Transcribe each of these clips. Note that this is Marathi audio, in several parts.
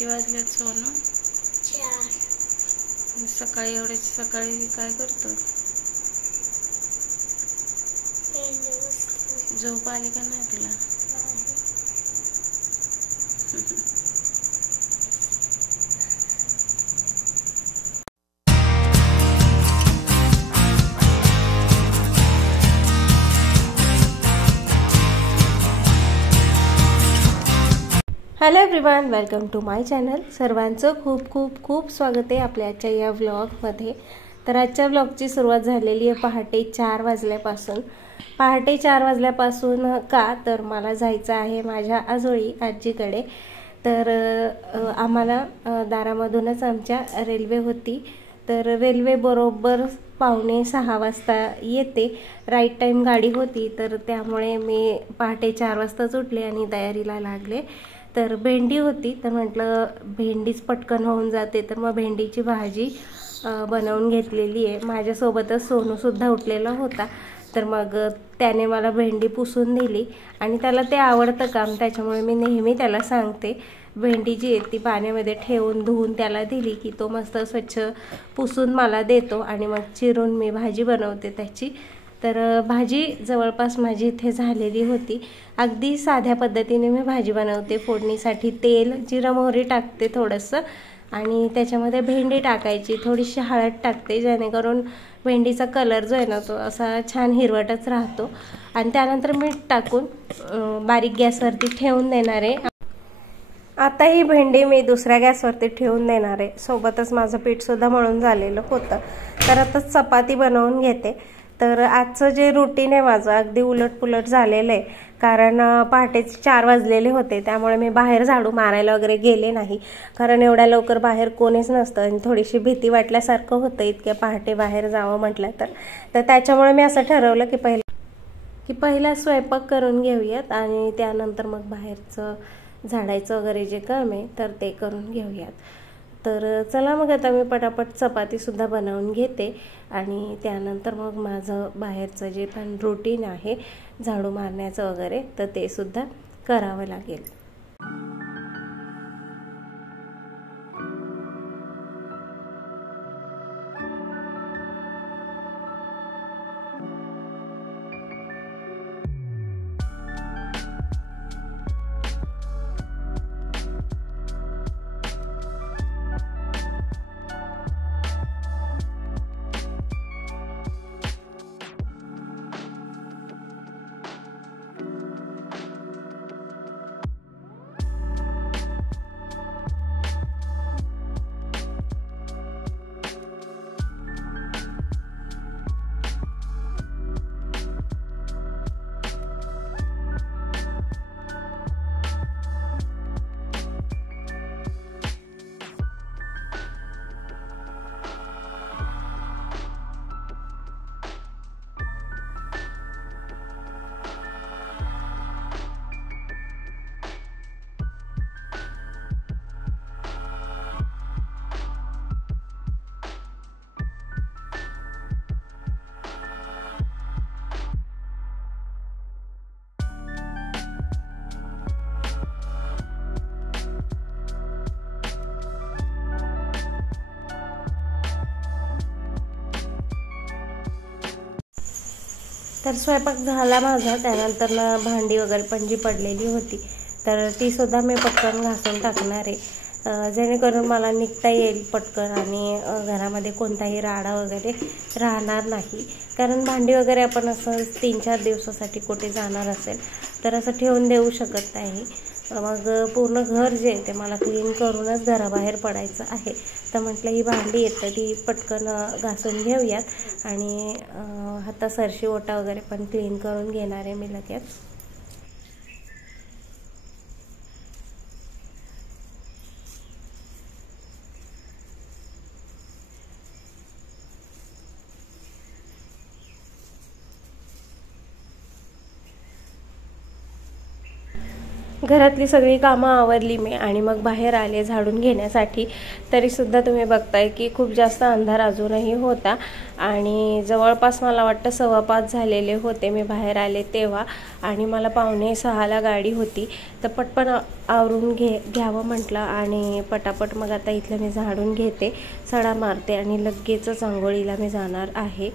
किती वाजलेत सोनू? 4. सकाळी एवढे सकाळी काय करतो? झोप आली का नाही तुला? Hello everyone, welcome to my channel. सर्वांचं खूप खूप खूप स्वागत आहे आपल्या आजच्या या व्लॉगमध्ये. तर आजच्या व्लॉगची सुरुवात झालेली आहे पहाटे 4 वाजल्यापासून. पहाटे 4 वाजल्यापासून का तर मला जायचं आहे माझ्या आजोळी आजीकडे. तर आम्हाला दारामधूनच आमच्या रेल्वे होती. तर रेल्वे बरोबर 5:45 वाजता येते. राईट टाईम गाडी होती. तर त्यामुळे मी पहाटे 4 वाजताच उठले आणि तयारीला लागले. तर भेंडी होती, तर म्हटलं भेंडीच पटकन होऊन जाते, तर मग भेंडीची भाजी बनवून घेतलेली आहे. माझ्यासोबतच सोनूसुद्धा उठलेला होता. तर मग त्याने मला भेंडी पुसून दिली आणि त्याला ते आवडतं काम, त्याच्यामुळे मी नेहमी त्याला सांगते भेंडी जी आहे ती पाण्यामध्ये ठेवून धुवून त्याला दिली की तो मस्त स्वच्छ पुसून मला देतो आणि मग चिरून मी भाजी बनवते त्याची. तर भाजी जवळपास माझी इथे झालेली होती. अगदी साध्या पद्धतीने मी भाजी बनवते. फोडणीसाठी तेल, जिरं, मोहरी टाकते थोडंसं आणि त्याच्यामध्ये भेंडी टाकायची, थोडीशी हळद टाकते जेणेकरून भेंडीचा कलर जो आहे ना तो असा छान हिरवटच राहतो. आणि त्यानंतर मीठ टाकून बारीक गॅसवरती ठेवून देणार आहे. आता ही भेंडी मी दुसऱ्या गॅसवरती ठेवून देणार आहे. सोबतच माझं पीठसुद्धा मळून झालेलं होतं. तर आता चपाती बनवून घेते. तर आजचं जे रुटीन आहे माझं अगदी उलटपुलट झालेलं आहे. कारण पहाटेच 4 वाजलेले होते, त्यामुळे मी बाहेर झाडू मारायला वगैरे गेले नाही. कारण एवढ्या लवकर बाहेर कोणीच नसतं आणि थोडीशी भीती वाटल्यासारखं होतं इतक्या पहाटे बाहेर जावं म्हटलं तर त्याच्यामुळे मी असं ठरवलं की पहिला स्वयंपाक करून घेऊयात आणि त्यानंतर मग बाहेरचं झाडायचं वगैरे जे काम आहे तर ते करून घेऊयात. तर चला मग आता मी पटापट चपातीसुद्धा बनवून घेते आणि त्यानंतर मग माझं बाहेरचं जे पण रुटीन आहे झाडू मारण्याचं वगैरे तर ते सुद्धा करावं लागेल. तर स्वयंपाक झाला माझा. त्यानंतर ना भांडी वगैरे पण जी पडलेली होती तर ती सुद्धा मी पटकन घासून टाकणार आहे, जेणेकरून मला निघता येईल पटकन आणि घरामध्ये कोणताही राडा वगैरे राहणार नाही. कारण भांडी वगैरे आपण असं 3-4 दिवसासाठी कुठे जाणार असेल तर असं ठेवून देऊ शकत नाही. मग पूर्ण घर जे ते मला क्लीन करूनच घराबाहेर पडायचं आहे. तर म्हटलं ही भांडी येतं ती पटकन घासून घेऊयात आणि आता सरशी ओटा वगैरे पण क्लीन करून घेणार आहे मी लगेच. घरातली सगळी कामं आवरली मी आणि मग बाहेर आले झाडून घेण्यासाठी. तरीसुद्धा तुम्ही बघताय की खूप जास्त अंधार अजूनही होता आणि जवळपास मला वाटतं 5:15 झालेले होते मी बाहेर आले तेव्हा. आणि मला 5:45ला गाडी होती, तर पटपट आवरून घ्यावं म्हटलं आणि पटापट मग आता इथलं मी झाडून घेते, सडा मारते आणि लगेचच आंघोळीला मी जाणार आहे.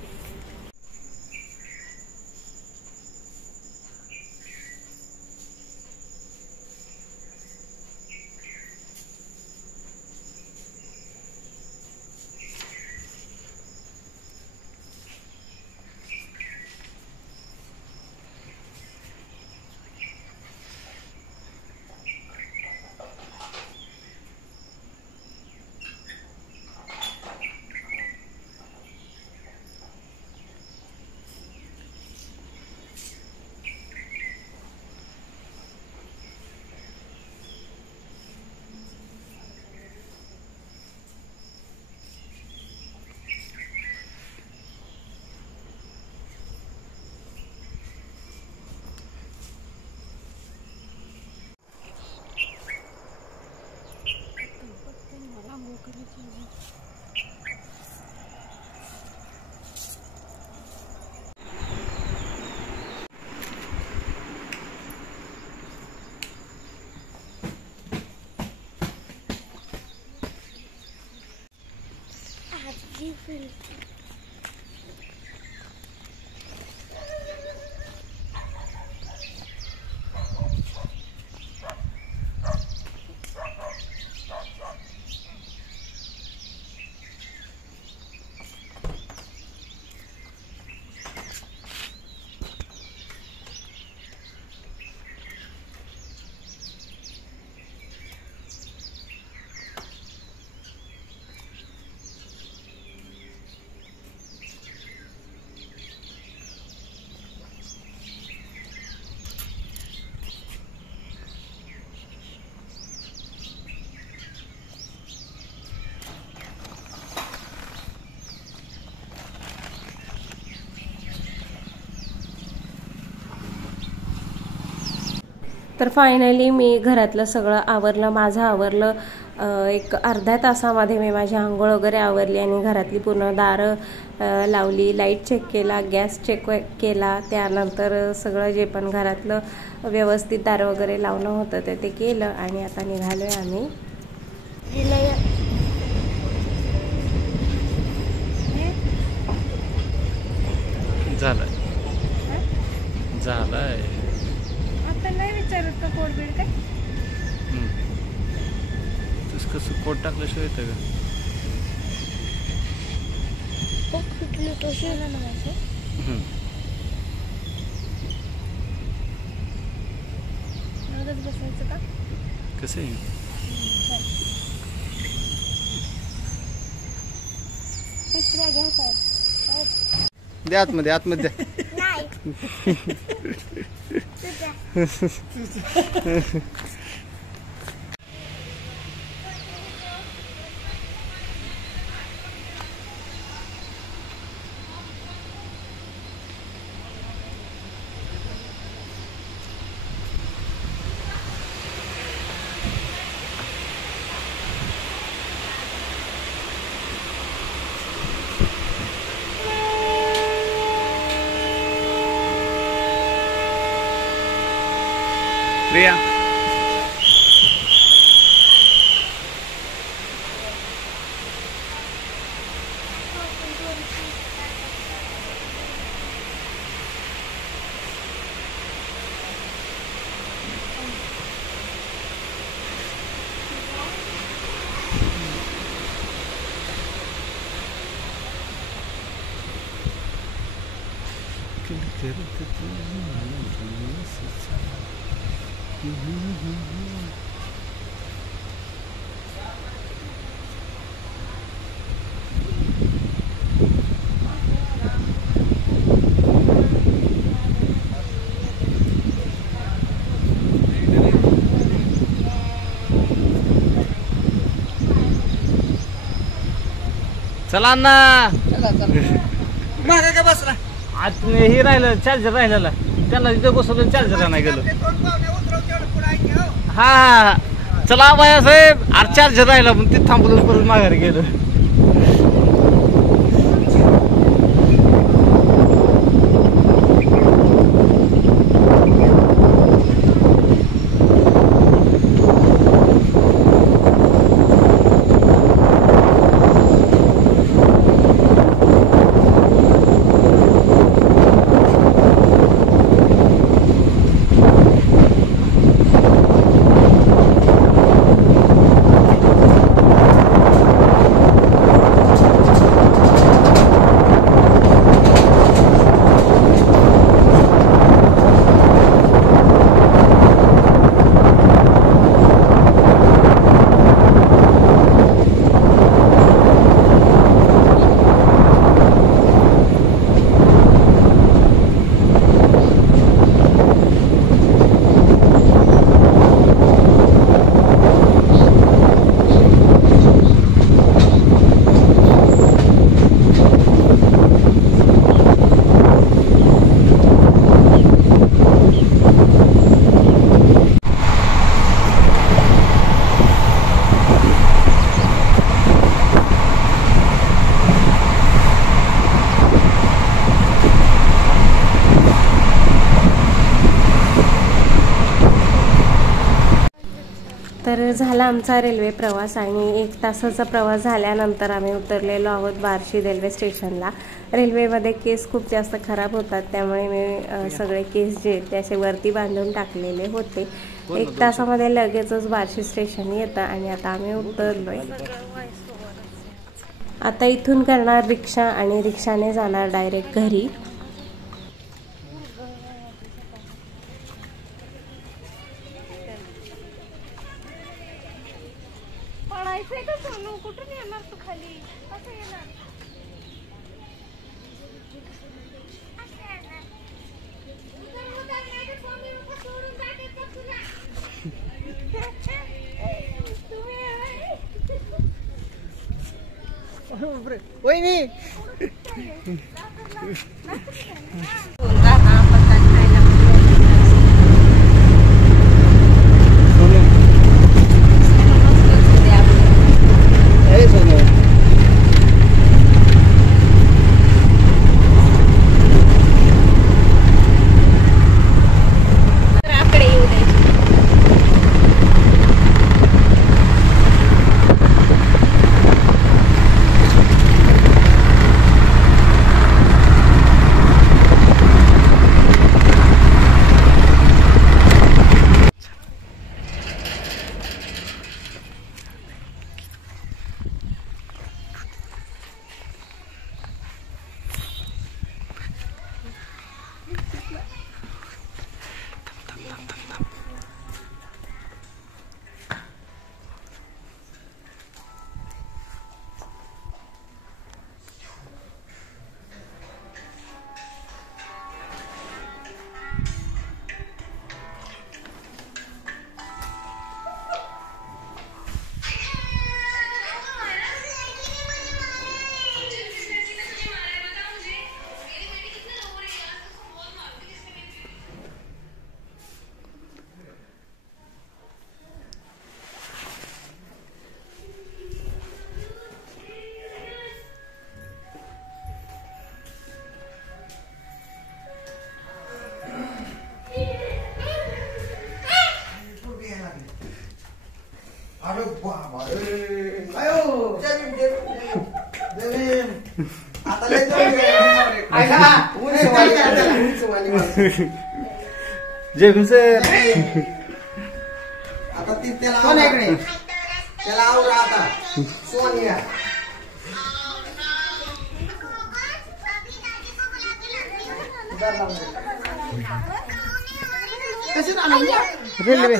तर फायनली मी घरातलं सगळं आवरलं, माझं आवरलं. एक अर्ध्या तासामध्ये मी माझी आंघोळ वगैरे आवरली आणि घरातली पूर्ण दारं लावली, लाईट चेक केला, गॅस चेक केला, त्यानंतर सगळं जे पण घरातलं व्यवस्थित दारं वगैरे लावणं होतं ते केलं आणि आता निघालोय आम्ही. झालंय आता नाही विचारत का कोड बीड काय कसं कोड टाकल्याशिवाय येतं का बसायचं का कसं आहे द्या आतमध्ये आतमध्ये प्रिया चला ना मागा काय बसला आज हे राहिलं चार्जर राहिलेला त्यांना तिथे बसवलं चार्जर नाही गेलो. हा चला बाया साहेब, अरे चार्जर राहिला पण ते थांबवलं, परत माघारी गेलो. तर झाला आमचा रेल्वे प्रवास आणि 1 तासाचा प्रवास झाल्यानंतर आम्ही उतरलेलो आहोत बार्शी रेल्वे स्टेशनला. रेल्वेमध्ये केस खूप जास्त खराब होतात, त्यामुळे मी सगळे केस जे ते असे वरती बांधून टाकलेले होते. 1 तासामध्ये लगेचच बार्शी स्टेशन येतं आणि आता आम्ही उतरलोय. आता इथून करणार रिक्षा आणि रिक्षाने जाणार डायरेक्ट घरी. कुठून येणार तू खाली, कसं येणार? वहिनी जय भीम सर. आता ती त्याला इकडे त्याला आवरा आता सोनिया. रेल्वे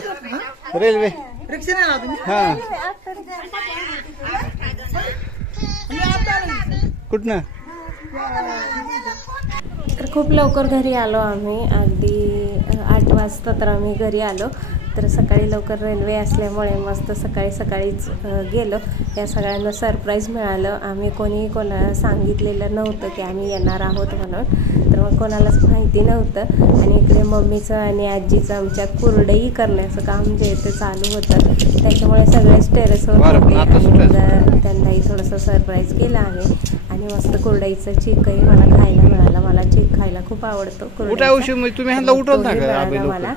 रेल्वे रिक्षा नाही ना तुम्ही? हा कुठनं? तर खूप लवकर घरी आलो आम्ही, अगदी 8 वाजता तर आम्ही घरी आलो. तर सकाळी लवकर रेल्वे असल्यामुळे मस्त सकाळी सकाळीच गेलो. या सगळ्यांना सरप्राईज मिळालं. आम्ही कोणाला सांगितलेलं नव्हतं की आम्ही येणार आहोत म्हणून, तर मग कोणालाच माहिती नव्हतं. आणि इकडे मम्मीचं आणि आजीचं आमच्या कुरडई करण्याचं काम जे ते चालू होतं, त्याच्यामुळे सगळेच टेरेसवर होते आणि मग त्यांनाही थोडंसं सरप्राईज केलं आहे. आणि मस्त कुरडईचं चिकही मला खायला मिळालं. मला चिक खायला खूप आवडतो. मला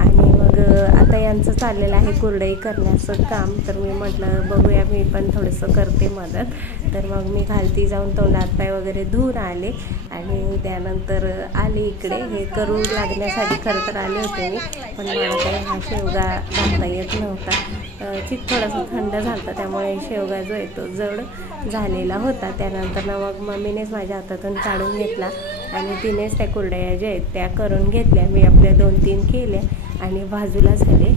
आणि मग आता यांचं चाललेलं आहे कुरडई करण्याचं काम. तर मी म्हटलं बघूया, मी पण थोडंसं करते मदत. तर मग मी खालती जाऊन तोंडात पाय वगैरे धुवून आले आणि त्यानंतर आले इकडे. हे करू लागण्यासाठी खरं तर आले होते मी, पण मला काही हा शेवगा घालता येत नव्हता. चिक थोडासा थंड झाला, त्यामुळे शेवगा जो आहे तो जड झालेला होता. त्यानंतर ना मग मम्मीनेच माझ्या हातातून काढून घेतला आणि तिनेच त्या कुरडया ज्या आहेत त्या करून घेतल्या. मी आपल्या 2-3 केल्या आणि बाजूला झाले.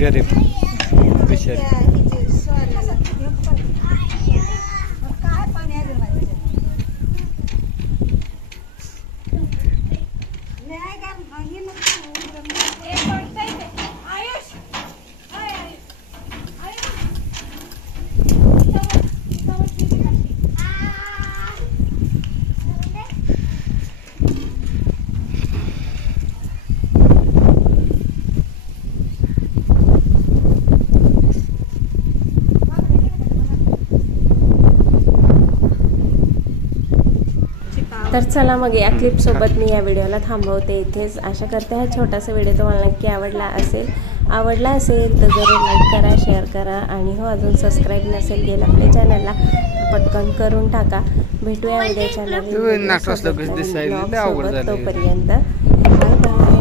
गरीब बिचारी. तर चला मग या क्लिपसोबत मी या व्हिडिओला थांबवते इथेच. आशा करते हा छोटासा व्हिडिओ तुम्हाला नक्की आवडला असेल तर जरूर लाईक करा, शेअर करा आणि हो अजून सबस्क्राईब नसेल केलं आपल्या चॅनलला पटकन करून टाका. भेटूया उद्याच्या नवीन व्हिडिओसोबत. तोपर्यंत बाय बाय.